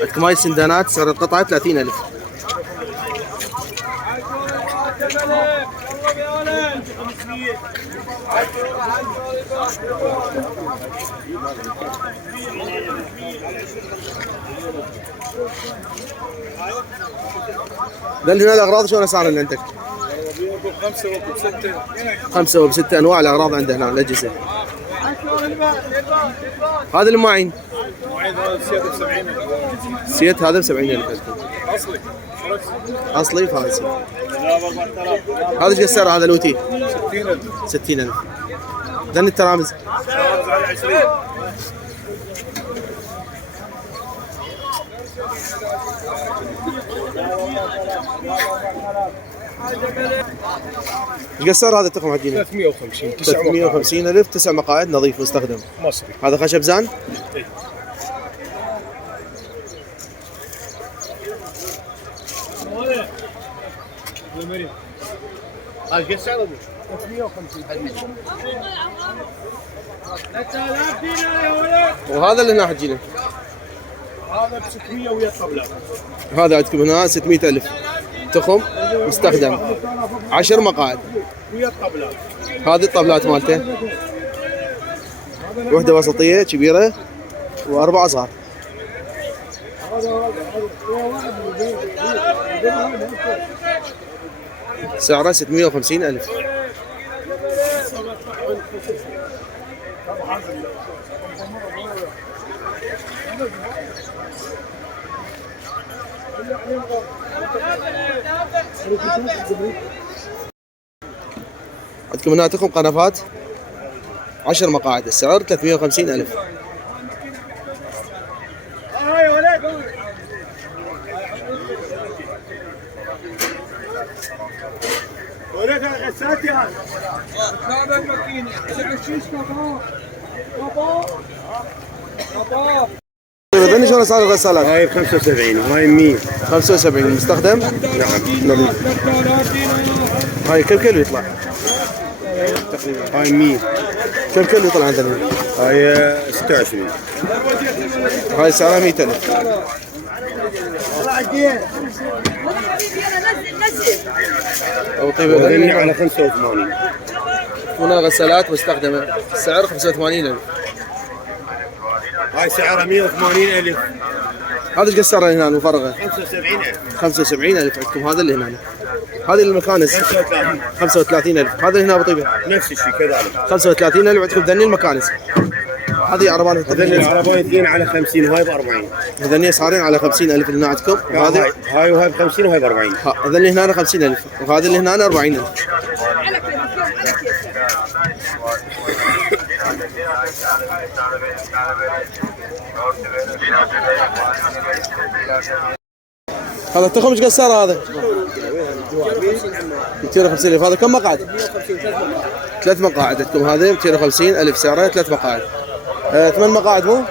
عندكم هاي السندانات سعر القطعة 30,000. ذل هنا الأغراض شلون أسعار اللي عندك؟ خمسة وبستة أنواع الأغراض عندنا هنا الأجهزة. هذا الماعين سيت هذا ب70,000 أصلي فرنسي. هذا ايش السعر هذا الوتي؟ 60,000. ذن الترامز ايش السعر هذا التخم حقيني؟ 350,000 9 مقاعد نظيف مستخدم مصري. هذا خشب زان؟ ايش السعر ابو؟ 350 حبيبي. وهذا اللي هنا حجينا هذا ب 600 ويا الطبلة. هذا عندكم هنا 600,000 تخم مستخدم 10 مقاعد ويا الطبلة. هذه الطبلات مالته وحده وسطيه كبيره واربعه صغار. سعره 650,000. عندكم هنا تخم قنفات 10 مقاعد السعر 350,000. ولك غسالتي هذا. هذا الماكينه 29 بابا. ذني شلون اسعار الغسالات؟ هاي ب 75 وهاي 100. 75 مستخدم؟ نعم. نظيف. هاي كم كيلو يطلع؟ تقريبا. هاي 100. كم كيلو يطلع عندنا؟ هاي 26. هاي سعرها 100,000. او طيب وذني على 85. هنا غسالات مستخدمه السعر 85,000. هاي سعرها 180,000. هذا ايش السعر هنا المفرغه؟ 75,000. 75,000 عندكم هذا اللي هنا. هذه المكانس 35,000. هذا اللي هنا ابو طيبه نفس الشيء كذلك 35,000 عندكم ذني المكانس. هذه عربان هذول العربان اثنين على 50 وهاي ب 40. هذني اسعارين على 50,000 اللي هنا عندكم. هذه هاي وهاي ب 50 وهاي ب 40. هذا اللي هنا 50,000 وهذا اللي هنا 40,000. هذا التخم ايش قد صار هذا؟ 250,000. هذا كم مقعد؟ 3 مقاعد عندكم. هذا 250,000 سعره 3 مقاعد. 8 مقاعد مو؟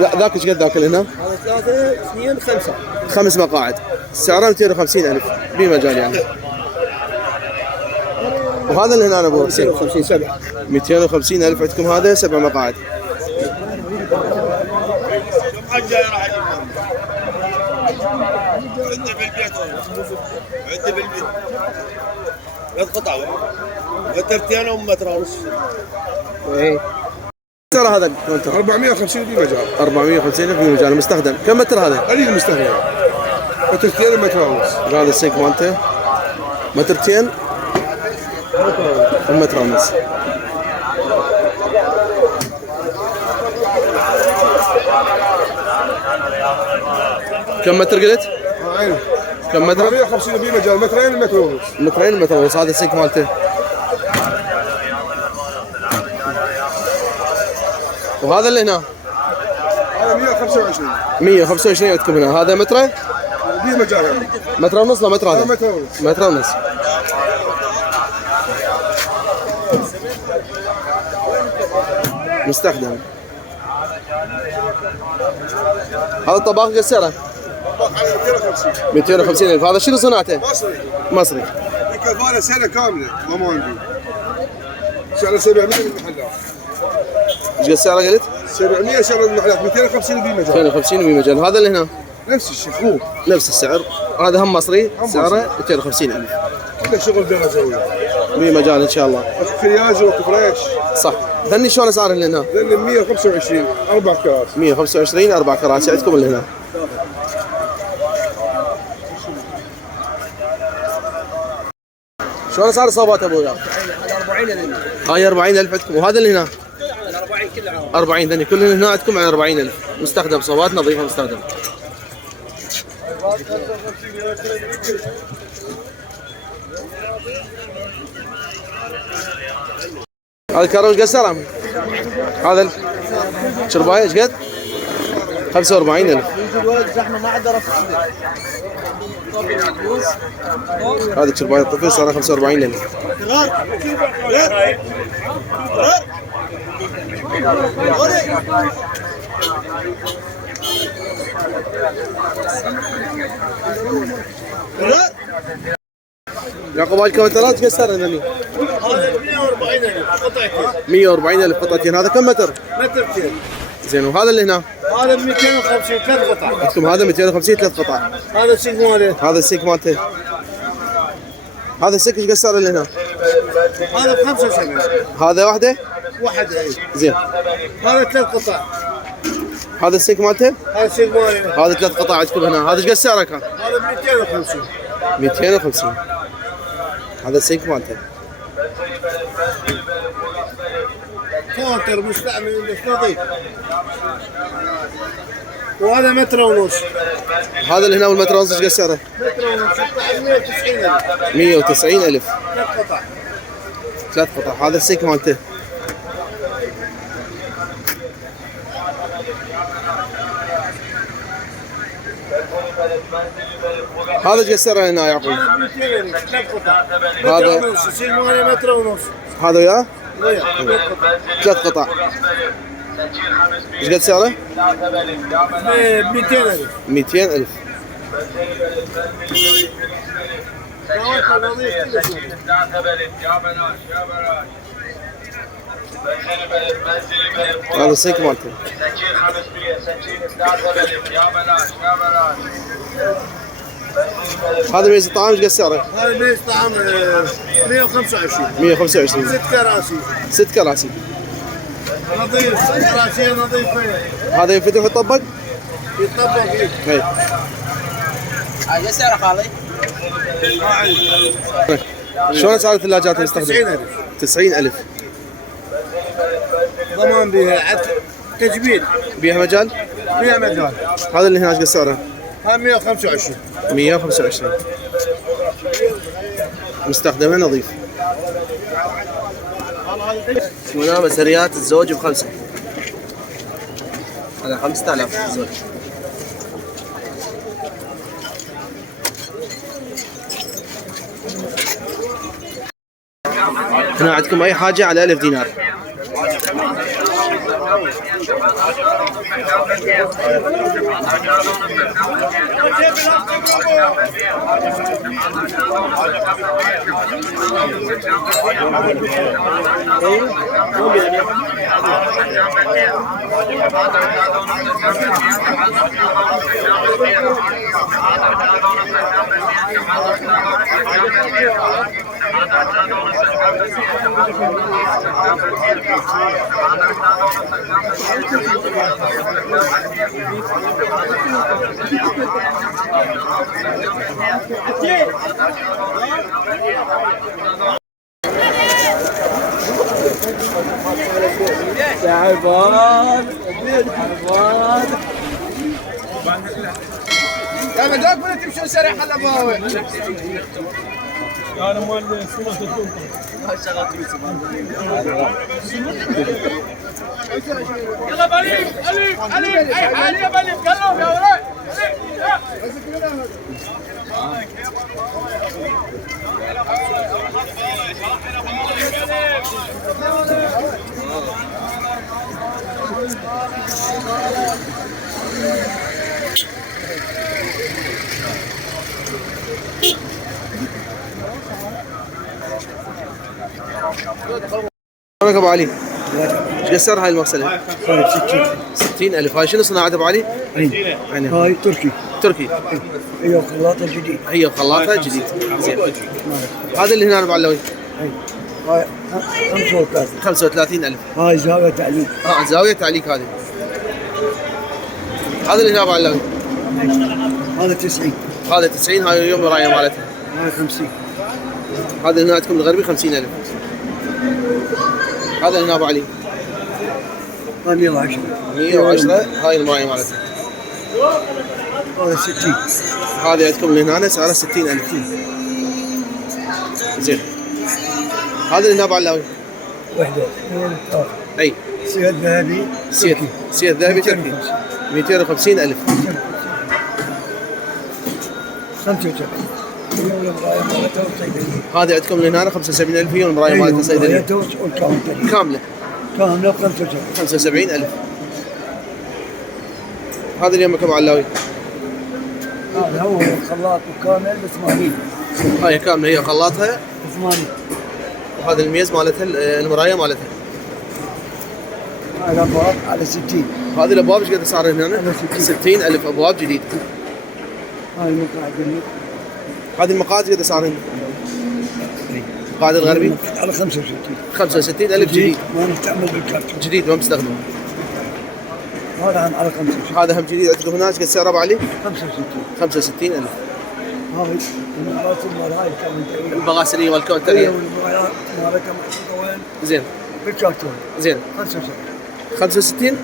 لا ذاك ايش قد ذاك اللي هنا؟ هذا 3 2 5. 5 مقاعد سعره 250,000 بمجال يعني. وهذا اللي هنا انا ابو حسين 250 7. 250,000 عندكم. هذا 7 مقاعد. عندي بالبيت عندي بالبيت 3 قطع مترتين ومتر ونص. ايه ترى هذا 450 في مجال 450,000 في مجال مستخدم. كم متر هذا؟ قليل مستخدم مترتين ومتر ونص. هذا السلك مالته مترتين ومتر ونص. كم متر قلت؟ كم متر؟ 450 في مجال مترين ومتر ونص. مترين ومتر ونص. هذا السلك مالته. وهذا اللي هنا هذا 125. 125 عندكم هنا. هذا متره؟ في مجال متر ونص. لا متر هذا متر ونص. متر ونص. مستخدم. هذا الطباخ ايش سعره؟ 250,000. هذا شنو صناعته؟ مصري. كفاله سنه كامله ضمان. سعره 700 من المحلات. ايش قد سعره قلت؟ 700 شغل المحلات 250 بي مجال 250 وفي مجال. هذا اللي هنا نفس الشيء هو نفس السعر. هذا هم مصري سعره 250,000 كله شغل درجوي في مجال ان شاء الله. كرياج وكفريش صح. ذني شلون اسعار اللي هنا؟ لان 125 4 كراسي 125 4 كراسي عندكم اللي هنا. شلون اسعار اصابات ابويا؟ 40 هاي 40,000 عندكم. وهذا اللي هنا 40 كلها 40. ذني كلهم هنا عندكم على 40,000 مستخدم. صوبات نظيفه مستخدم. هذا الكاروش قد سعره؟ هذا الشرباية ايش قد؟ 45,000. الولد زحمه ما عنده رفع. هذا الشرباية الطفل سعره 45,000. يعقوب هاي الكاونترات قد سعره ذني؟ هذا 140,000 قطعتين 140,000 قطعتين. هذا كم متر؟ مترتين. زين. وهذا اللي هنا هذا ب 250 ثلاث قطع. عندكم هذا 250 3 قطع. هذا السيق ماله هذا السيك مالته. هذا السيك ايش قد سعره اللي هنا؟ هذا ب 75 هذا واحدة؟ واحد اي. زين. هذا ثلاث قطع. هذا السيك مالته؟ هذا السيق ماله هذا 3 قطع عندكم هنا. هذا ايش قد سعره كان؟ هذا ب 250. 250. هذا السيك مالته. كاونتر مستعمل بس نظيف. وهذا متر ونص. هذا اللي هنا والمترونز ايش قد سعره؟ متر ونص 190,000 190,000 ثلاث قطع. 3 قطع. هذا السيك مالته. هذا ايش قد سعره هنا يا يعقوب؟ هذا ب 200,000 ثلاث قطع. هذا- متر ونص السيق ماله متر ونص. هذا وياه؟ ويا ثلاث قطع. 3 قطع. ايش قد سعره؟ ب 200,000. 200,000. كاونتر نظيف كلش نظيف. هذا السيك مالته. هذا ميز الطعام ايش قد سعره؟ هذا بيس طعام 125. 125. ست كراسي 6 كراسي. نظيف. ست كراسي نظيفة. هذا ينفتح ويطبق؟ يطبق ايه. اي. هذا سعره خالي؟ ما عندي. شلون اسعار الثلاجات المستخدمة؟ 90,000 90,000. ضمان بها عد تجميل بيها مجال؟ بها مجال. هذا اللي هنا ايش قد سعره؟ هذا 125. 125. مستخدمه نظيف. ملابس ريات الزوج ب5. هذا 5,000 الزوج. هنا عندكم اي حاجه على 1000 دينار. يا مداك ولا تمشون سريع على باوي. يلا بليف الف الف اي حاجه بليف كلهم يا ولد شلونك ابو علي؟ ايش قد سعر هاي المغسله؟ 60,000. هاي شنو صناعه ابو علي؟ يعني هاي تركي. تركي. هي خلاطة جديد. هي خلاطها جديد. زين. هذا اللي هنا ابو علوي هاي 35. 35,000. هاي زاوية تعليق. زاويه تعليق هذه. هذا اللي هنا ابو علوي هذا 90. هذا 90. هاي يوم رايه مالتها. هاي 50. هذا اللي هنا عندكم الغربي 50,000. هذا اللي هنا ابو علي هاي 110. 110. هاي المرايه مالتها. هذا 60. هذه عندكم اللي هنا سعرها 60,000. زين. هذا اللي هنا ابو علوي وحدة. اي سيد ذهبي. سيد ذهبي تركي 250,000. 75. هذه عندكم اللي هنا 75,000. هي المرايه مالتها صيدليه كامله كاملة 75. 75,000. هذا اللي يمك ابو علاوي هذا هو خلاط كامل ب 80. هاي كامله هي خلاطها. 80. وهذا الميز مالتها المرايه مالتها. هاي الابواب على 60. هذه الابواب ايش قد صار هنا؟ على 60,000 ابواب جديد. هاي المقاعد اللي هذه المقاعد قد صار هنا؟ قاعد الغربي على 65. 65,000 جديد. ما نستعمل بالكرتون. جديد ما مستخدم. هذا عن على 65. هذا هم جديد عندكم هنا ايش قد سعره ابو علي؟ 65. 65,000. هاي المرات مال هاي الكاونترية. البغاسليه والكونتريه. والمرايات مالتها محطوطة وين؟ زين. بالكرتون. زين. 65. 65.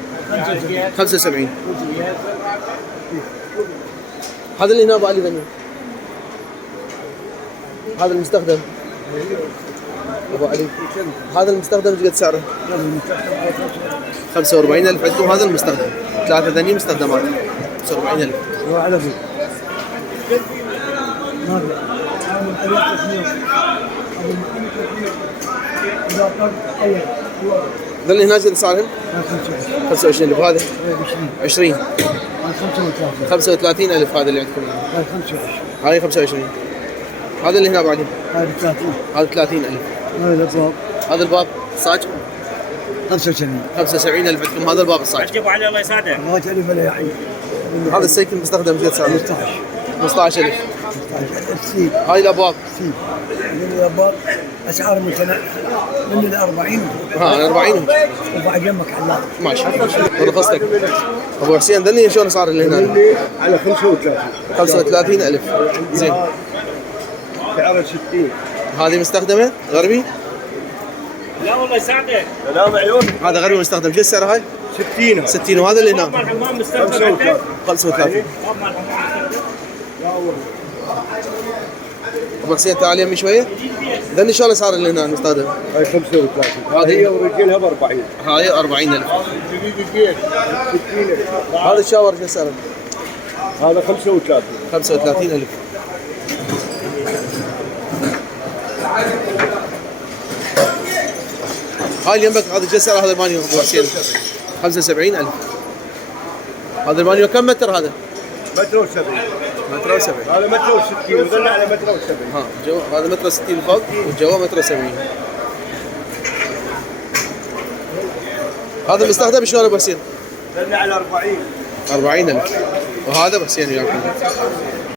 75. هذا اللي هنا ابو علي ذني. هذا المستخدم ابو علي. هذا المستخدم ايش قد سعره؟ 45,000 عندكم. هذا المستخدم 3 ذني مستخدمات 45,000. هو على فكرة. هذا عامل طريقة 100. إذا طلع أول هو ذا اللي هنا ايش قد سعرهم؟ 25,000. وهذا 20. 35,000. هذا اللي عندكم هاي 25. هاي 25. هذا اللي هنا ابو علي هاي 30. هذا 30,000. هاي الأبواب هذا الباب صاج 75. 75,000 عندكم. هذا الباب الصاج. ابو علي الله يسعدك. ما تعرف ولا يعين. هذا السيكل مستخدم ايش قد سعره؟ 15. 15,000. 15. السيب. هاي الابواب سيب. من الأبواب أسعار متنوعة من ال 40. 40. وبعد يمك حلاق. ماشي. رخصتك ابو حسين. ذني شلون صار اللي هنا؟ على 35. 35,000. زين. سعره 60. هذه مستخدمه غربي. لا والله يسعدك. سلام عيون. هذا غربي مستخدم. شو السعر هاي؟ 60. 60. وهذا اللي هنا مال الحمام مستخدم. 35. مال الحمام ابو حسين تعال يمي شويه. ذني شلون صار اللي هنا مستخدم؟ هاي 35. هذه هي ورجلها ب 40. هاي 40,000. جديد الجيش 60. هذا الشاور شو سعره؟ هذا 35. 35,000. هاي اللي يمك هذا شو سعره؟ هذا البانيو ابو حسين 75,000. هذا البانيو كم متر هذا؟ متر و70. متر و70. هذا متر و60 وذلنا على متر و70. ها جو هذا متر 60 فوق والجوا متر 70. هذا مستخدم شلون ابو حسين؟ ذلنا على 40. 40,000. وهذا ابو حسين وياكم.